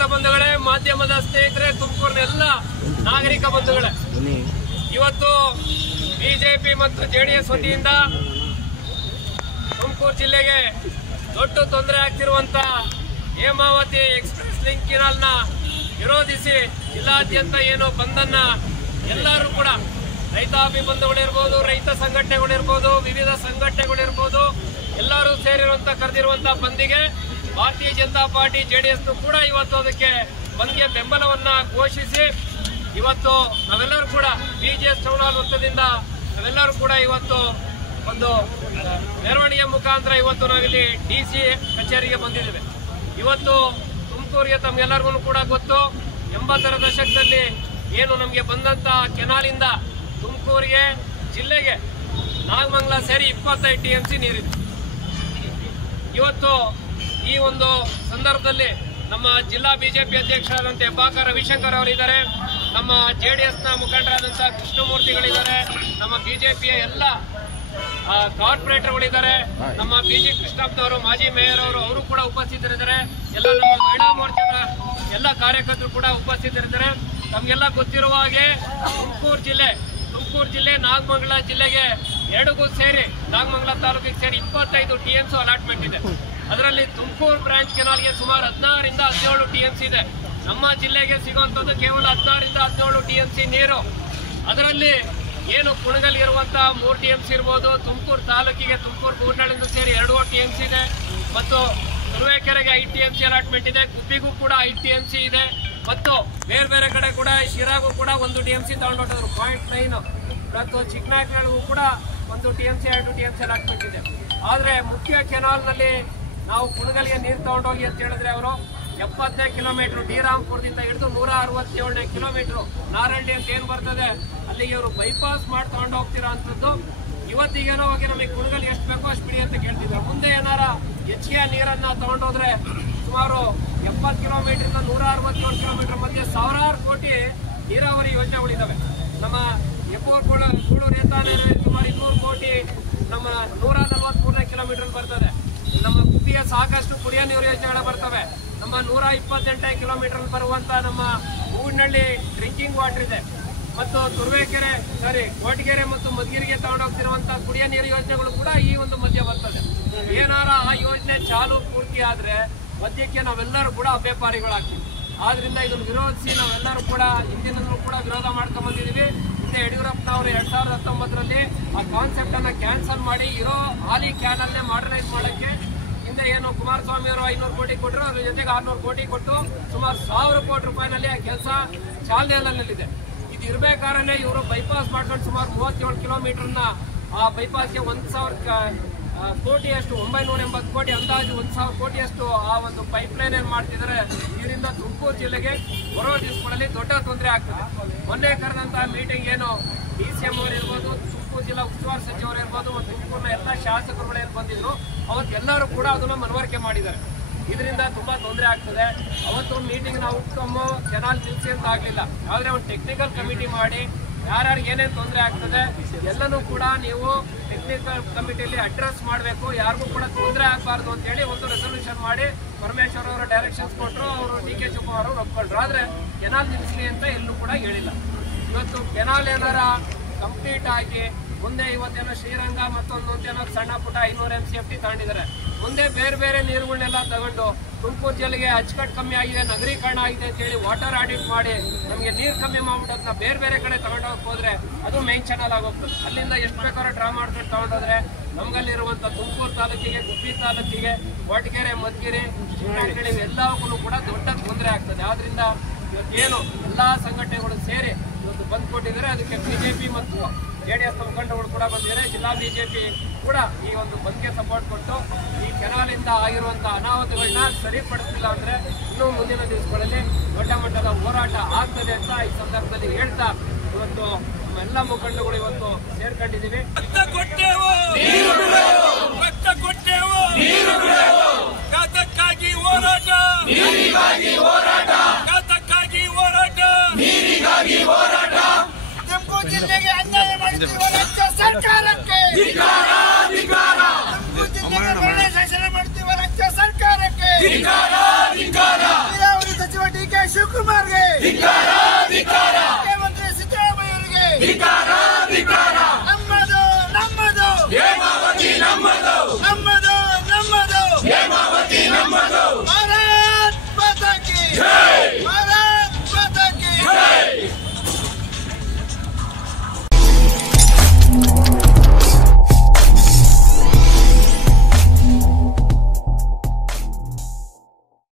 ರೈತ ಬಂಧುಗಳೇ, ಮಾಧ್ಯಮದ ಸ್ನೇಹಿತರೆ, ತುಮಕೂರಿನ ಎಲ್ಲ ನಾಗರಿಕ ಬಂಧುಗಳೇ, ಇವತ್ತು ಬಿಜೆಪಿ ಮತ್ತು ಜೆಡಿಎಸ್ ವತಿಯಿಂದ ತುಮಕೂರು ಜಿಲ್ಲೆಗೆ ದೊಡ್ಡ ತೊಂದರೆ ಆಗ್ತಿರುವಂತ ಹೇಮಾವತಿ ಎಕ್ಸ್ಪ್ರೆಸ್ ಲಿಂಕ್ ಕೆನಾಲ್ನ ವಿರೋಧಿಸಿ ಜಿಲ್ಲಾದ್ಯಂತ ಏನು ಬಂದನ್ನ ಎಲ್ಲರೂ ಕೂಡ ರೈತಾಪಿ ಬಂಧುಗಳಿರ್ಬೋದು, ರೈತ ಸಂಘಟನೆಗಳಿರ್ಬೋದು, ವಿವಿಧ ಸಂಘಟನೆಗಳಿರ್ಬೋದು, ಎಲ್ಲರೂ ಸೇರಿರುವಂತ ಕರೆದಿರುವಂತ ಬಂದಿಗೆ ಭಾರತೀಯ ಜನತಾ ಪಾರ್ಟಿ ಜೆಡಿಎಸ್ ಕೂಡ ಇವತ್ತು ಅದಕ್ಕೆ ಬಂದ್ಗೆ ಬೆಂಬಲವನ್ನ ಘೋಷಿಸಿ ಇವತ್ತು ನಾವೆಲ್ಲರೂ ಕೂಡ ಬಿಜೆಎಸ್ ಟೌನ್ ಹಾಲ್ ವೃತ್ತದಿಂದ ನಾವೆಲ್ಲರೂ ಕೂಡ ಇವತ್ತು ಒಂದು ಮೆರವಣಿಗೆ ಮುಖಾಂತರ ಇವತ್ತು ನಾವಿಲ್ಲಿ ಡಿಸಿ ಕಚೇರಿಗೆ ಬಂದಿದ್ದೇವೆ. ಇವತ್ತು ತುಮಕೂರಿಗೆ ತಮ್ಗೆಲ್ಲರಿಗೂ ಕೂಡ ಗೊತ್ತು, 80ರ ದಶಕದಲ್ಲಿ ಏನು ನಮಗೆ ಬಂದಂತ ಕೆನಾಲಿಂದ ತುಮಕೂರಿಗೆ ಜಿಲ್ಲೆಗೆ ನಾಗಮಂಗಲ ಸೇರಿ 25 TMC ನೀರಿದೆ. ಇವತ್ತು ಈ ಒಂದು ಸಂದರ್ಭದಲ್ಲಿ ನಮ್ಮ ಜಿಲ್ಲಾ ಬಿಜೆಪಿ ಅಧ್ಯಕ್ಷರಾದಂಥ ಹೆಬ್ಬಾಕ ರವಿಶಂಕರ್ ಅವರಿದ್ದಾರೆ, ನಮ್ಮ ಜೆಡಿಎಸ್ನ ಮುಖಂಡರಾದಂಥ ಕೃಷ್ಣಮೂರ್ತಿಗಳಿದ್ದಾರೆ, ನಮ್ಮ ಬಿಜೆಪಿಯ ಎಲ್ಲ ಕಾರ್ಪೊರೇಟರ್ಗಳಿದ್ದಾರೆ, ನಮ್ಮ ಬಿಜಿ ಕೃಷ್ಣಪ್ಪನವರು ಮಾಜಿ ಮೇಯರ್ ಅವರು ಕೂಡ ಉಪಸ್ಥಿತರಿದ್ದಾರೆ, ಎಲ್ಲ ನಮ್ಮ ಮಹಿಳಾ ಮೋರ್ಚಾದ ಎಲ್ಲ ಕಾರ್ಯಕರ್ತರು ಕೂಡ ಉಪಸ್ಥಿತರಿದ್ದಾರೆ. ನಮಗೆಲ್ಲ ಗೊತ್ತಿರುವ ಹಾಗೆ ತುಮಕೂರು ಜಿಲ್ಲೆ ನಾಗಮಂಗಲ ಜಿಲ್ಲೆಗೆ ಎರಡಿಗೂ ಸೇರಿ ನಾಗಮಂಗಲ ತಾಲೂಕಿಗೆ ಸೇರಿ 25 TMC ಅಲಾಟ್ಮೆಂಟ್ ಇದೆ. ಅದರಲ್ಲಿ ತುಮಕೂರು ಬ್ರಾಂಚ್ ಕೆನಾಲ್ಗೆ ಸುಮಾರು 16ರಿಂದ 17 TMC ಇದೆ. ನಮ್ಮ ಜಿಲ್ಲೆಗೆ ಸಿಗುವಂತದ್ದು ಕೇವಲ 16ರಿಂದ 17 TMC ನೀರು. ಅದರಲ್ಲಿ ಏನು ಕುಣಗಲ್ ಇರುವಂತಹ 3 TMC ಇರ್ಬೋದು, ತುಮಕೂರು ತಾಲೂಕಿಗೆ ತುಮಕೂರು ಕೂರ್ನಾಳಿಂದ ಸೇರಿ 2 TMC ಇದೆ, ಮತ್ತು ತುರುವೇಕೆರೆಗೆ 5 TMC ಅಲಾಟ್ಮೆಂಟ್ ಇದೆ, ಗುಬ್ಬಿಗೂ ಕೂಡ 5 TMC ಇದೆ, ಮತ್ತು ಬೇರೆ ಬೇರೆ ಕಡೆ ಕೂಡ ಶಿರಾಗೂ ಕೂಡ 1 TMC ತಗೊಂಡೋದ್ರು 0.9, ಮತ್ತು ಚಿಕ್ಕನಾಯಕನಹಳ್ಳಿಗೂ ಕೂಡ 1 TMC 2 TMC ಅಲಾಟ್ಮೆಂಟ್ ಇದೆ. ಆದ್ರೆ ಮುಖ್ಯ ಕೆನಾಲ್ನಲ್ಲಿ ನಾವು ಕುಣಗಲ್ಗೆ ನೀರು ತಗೊಂಡೋಗಿ ಅಂತ ಹೇಳಿದ್ರೆ ಅವರು 70 ಕಿಲೋಮೀಟರ್ ಡಿರಾಂಪುರದಿಂದ ಹಿಡಿದು 167 ಕಿಲೋಮೀಟರ್ ನಾರಳ್ಳಿ ಅಂತ ಏನ್ ಬರ್ತದೆ ಅಲ್ಲಿಗೆ ಇವರು ಬೈಪಾಸ್ ಮಾಡಿ ತಗೊಂಡು ಹೋಗ್ತೀರಾ ಅಂತದ್ದು. ಇವತ್ತಿಗೇನೋ ಹೋಗಿ ನಮಗೆ ಕುಣಗಲ್ ಎಷ್ಟು ಬೇಕೋ ಅಷ್ಟು ಬಿಡಿ ಅಂತ ಕೇಳ್ತಿದ್ರು. ಮುಂದೆ ಏನಾರ ಹೆಚ್ಚಿಗೆ ನೀರನ್ನ ತಗೊಂಡೋದ್ರೆ ಸುಮಾರು 70 ಕಿಲೋಮೀಟರ್ 167 ಕಿಲೋಮೀಟರ್ ಮಧ್ಯೆ ಸಾವಿರಾರು ಕೋಟಿ ನೀರಾವರಿ ಯೋಜನೆಗಳಿದ್ದಾವೆ. ನಮ್ಮ ಗೂಳೂರು ಏತಾನೆ ಸುಮಾರು 200 ಕೋಟಿ ನಮ್ಮ 143 ಕಿಲೋಮೀಟರ್ ಬರ್ತದೆ. ನಮ್ಮ ಗುಬ್ಬಿಯ ಸಾಕಷ್ಟು ಕುಡಿಯೋ ನೀರು ಯೋಜನೆಗಳು ಬರ್ತವೆ. ನಮ್ಮ 128 ಕಿಲೋಮೀಟರ್ ಬರುವಂತ ನಮ್ಮ ಹೂವಿನಹಳ್ಳಿ ಡ್ರಿಂಕಿಂಗ್ ವಾಟರ್ ಇದೆ, ಮತ್ತು ತುರುವೇಕೆರೆ ಕೋಟಗೆರೆ ಮತ್ತು ಮಧುಗಿರಿಗೆ ತಗೊಂಡೋಗ್ತಿರುವಂತಹ ಕುಡಿಯೋ ನೀರು ಯೋಜನೆಗಳು ಕೂಡ ಈ ಒಂದು ಮಧ್ಯೆ ಬರ್ತದೆ. ಏನಾರ ಆ ಯೋಜನೆ ಚಾಲು ಪೂರ್ತಿ ಆದ್ರೆ ಮಧ್ಯಕ್ಕೆ ನಾವೆಲ್ಲರೂ ಕೂಡ ಅಭ್ಯಪಾರಿಗಳಾಗ್ತೀವಿ. ಆದ್ರಿಂದ ಇದನ್ನು ವಿರೋಧಿಸಿ ನಾವೆಲ್ಲರೂ ಕೂಡ ಹಿಂದಿನಲ್ಲೂ ಕೂಡ ವಿರೋಧ ಮಾಡ್ಕೊಂಡ್ ಬಂದಿದ್ದೀವಿ. ಹಿಂದೆ ಯಡಿಯೂರಪ್ಪನವರು 2019ರಲ್ಲಿ ಆ ಕಾನ್ಸೆಪ್ಟ್ ಅನ್ನ ಕ್ಯಾನ್ಸಲ್ ಮಾಡಿ ಇರೋ ಹಾಲಿ ಕ್ಯಾನಲ್ನೇ ಮಾಡರ್ನೈಸ್ ಮಾಡಕ್ಕೆ ಹಿಂದೆ ಏನು ಕುಮಾರಸ್ವಾಮಿ ಅವರು 500 ಕೋಟಿ ಕೊಟ್ಟರು, ಅದ್ರ ಜೊತೆಗೆ 600 ಕೋಟಿ ಕೊಟ್ಟು ಸುಮಾರು 1000 ಕೋಟಿ ರೂಪಾಯಿನಲ್ಲಿ ಆ ಕೆಲಸ ಚಾಲನೆಯಲ್ಲಿದೆ. ಇದು ಇರ್ಬೇಕಾದ್ರೆ ಇವರು ಬೈಪಾಸ್ ಮಾಡ್ಕೊಂಡು ಸುಮಾರು 37 ಕಿಲೋಮೀಟರ್ನ ಆ ಬೈಪಾಸ್ಗೆ 1000 ಕೋಟಿಯಷ್ಟು 980 ಕೋಟಿ ಅಂದಾಜು 1000 ಕೋಟಿಯಷ್ಟು ಆ ಒಂದು ಪೈಪ್ ಲೈನ್ ಏನ್ ಮಾಡ್ತಿದ್ದಾರೆ. ಇದರಿಂದ ತುಮಕೂರು ಜಿಲ್ಲೆಗೆ ಬರೋ ದಿವಸಗಳಲ್ಲಿ ದೊಡ್ಡ ತೊಂದರೆ ಆಗ್ತದೆ. ಮೊನ್ನೆ ಕರೆದಂತಹ ಮೀಟಿಂಗ್ ಏನು DCM ಅವರು ಇರ್ಬೋದು, ತುಮಕೂರು ಜಿಲ್ಲಾ ಉಸ್ತುವಾರಿ ಸಚಿವರು ಇರ್ಬೋದು, ಮತ್ತು ತುಮಕೂರಿನ ಎಲ್ಲ ಶಾಸಕರುಗಳು ಏನು ಬಂದಿದ್ರು ಅವತ್ತೆಲ್ಲರೂ ಕೂಡ ಅದನ್ನ ಮನವರಿಕೆ ಮಾಡಿದ್ದಾರೆ. ಇದರಿಂದ ತುಂಬಾ ತೊಂದರೆ ಆಗ್ತದೆ. ಅವತ್ತು ಮೀಟಿಂಗ್ ನಾವು ಉಟ್ಕೊಂಡು ಕೆನಾಲ್ ನಿಲ್ಸಿ ಅಂತ ಆಗ್ಲಿಲ್ಲ, ಆದ್ರೆ ಒಂದು ಟೆಕ್ನಿಕಲ್ ಕಮಿಟಿ ಮಾಡಿ ಯಾರ್ಯಾರಿಗೆ ಏನೇನು ತೊಂದರೆ ಆಗ್ತದೆ ಎಲ್ಲನೂ ಕೂಡ ನೀವು ಟೆಕ್ನಿಕಲ್ ಕಮಿಟಿಯಲ್ಲಿ ಅಡ್ರೆಸ್ ಮಾಡಬೇಕು, ಯಾರಿಗೂ ಕೂಡ ತೊಂದರೆ ಆಗಬಾರ್ದು ಅಂತ ಹೇಳಿ ಒಂದು ರೆಸಲ್ಯೂಷನ್ ಮಾಡಿ ಪರಮೇಶ್ವರ್ ಅವರ ಡೈರೆಕ್ಷನ್ಸ್ ಕೊಟ್ಟರು. ಅವರು DK ಶಿವಕುಮಾರ್ ಅವರು ಒಪ್ಕೊಂಡ್ರು. ಆದ್ರೆ ಕೆನಾಲ್ ನಿಲ್ಸಿ ಅಂತ ಎಲ್ಲೂ ಕೂಡ ಹೇಳಿಲ್ಲ. ಇವತ್ತು ಕೆನಾಲ್ ಏನಾರ ಕಂಪ್ಲೀಟ್ ಆಗಿ ಮುಂದೆ ಇವತ್ತೇನೋ ಶ್ರೀರಂಗ ಮತ್ತೊಂದು ಏನೋ ಸಣ್ಣ ಪುಟ್ಟ 500 MCFT ತಗೊಂಡಿದ್ದಾರೆ. ಮುಂದೆ ಬೇರೆ ಬೇರೆ ನೀರುಗಳನ್ನೆಲ್ಲ ತಗೊಂಡು ತುಮಕೂರು ಜಿಲ್ಲೆಗೆ ಅಚ್ಚುಕಟ್ಟು ಕಮ್ಮಿ ಆಗಿದೆ, ನಗರೀಕರಣ ಆಗಿದೆ ಅಂತ ಹೇಳಿ ವಾಟರ್ ಆಡಿಟ್ ಮಾಡಿ ನಮಗೆ ನೀರು ಕಮ್ಮಿ ಮಾಡ್ಬಿಟ್ಟು ಬೇರೆ ಬೇರೆ ಕಡೆ ತಗೊಂಡೋಗಿ ಹೋದ್ರೆ ಅದು ಮೈನ್ ಚಾನಲ್ ಆಗೋಗ್ತದೆ. ಅಲ್ಲಿಂದ ಎಷ್ಟು ಬೇಕಾದ್ರೂ ಡ್ರಾ ಮಾಡ್ಕೊಂಡು ತಗೊಂಡೋದ್ರೆ ನಮಗಲ್ಲಿರುವಂಥ ತುಮಕೂರು ತಾಲೂಕಿಗೆ, ಗುಬ್ಬಿ ತಾಲೂಕಿಗೆ, ಕೋಟಗೆರೆ, ಮಧುಗಿರಿ, ಚಿಕ್ಕನಹಳ್ಳಿ ಎಲ್ಲವಕ್ಕೂ ಕೂಡ ದೊಡ್ಡ ತೊಂದರೆ ಆಗ್ತದೆ. ಆದ್ರಿಂದ ಇವತ್ತೇನು ಎಲ್ಲಾ ಸಂಘಟನೆಗಳು ಸೇರಿ ಇವತ್ತು ಬಂದ್ ಕೊಟ್ಟಿದ್ದಾರೆ. ಅದಕ್ಕೆ ಬಿಜೆಪಿ ಮತ್ತು JDS ಮುಖಂಡಗಳು ಕೂಡ ಬಂದಿದ್ದಾರೆ. ಜಿಲ್ಲಾ ಬಿಜೆಪಿ ಕೂಡ ಈ ಒಂದು ಬಂದ್ಗೆ ಸಪೋರ್ಟ್ ಕೊಟ್ಟು ಈ ಕೆನಾಲಿಂದ ಆಗಿರುವಂತಹ ಅನಾಹುತಗಳನ್ನ ಸರಿಪಡಿಸಿಲ್ಲ ಅಂದ್ರೆ ಇನ್ನೂ ಮುಂದಿನ ದಿವಸಗಳಲ್ಲಿ ದೊಡ್ಡ ಮಟ್ಟದ ಹೋರಾಟ ಆಗ್ತದೆ ಅಂತ ಈ ಸಂದರ್ಭದಲ್ಲಿ ಹೇಳ್ತಾ ಇವತ್ತು ನಮ್ಮೆಲ್ಲ ಮುಖಂಡಗಳು ಇವತ್ತು ಸೇರ್ಕೊಂಡಿದ್ದೀವಿ. ತುಮಕೂರು ಜಿಲ್ಲೆಗೆ ಅನ್ಯಾಯ ಮಾಡುತ್ತಿರುವ ರಾಜ್ಯ ಸರ್ಕಾರಕ್ಕೆ, ತುಮಕೂರು ಜಿಲ್ಲೆಗೆ ಬೆಳೆ ಶಾಸನ ಮಾಡುತ್ತಿರುವ ರಾಜ್ಯ ಸರ್ಕಾರಕ್ಕೆ, ನೀರಾವರಿ ಸಚಿವ ಧಿಕ್ಕಾರ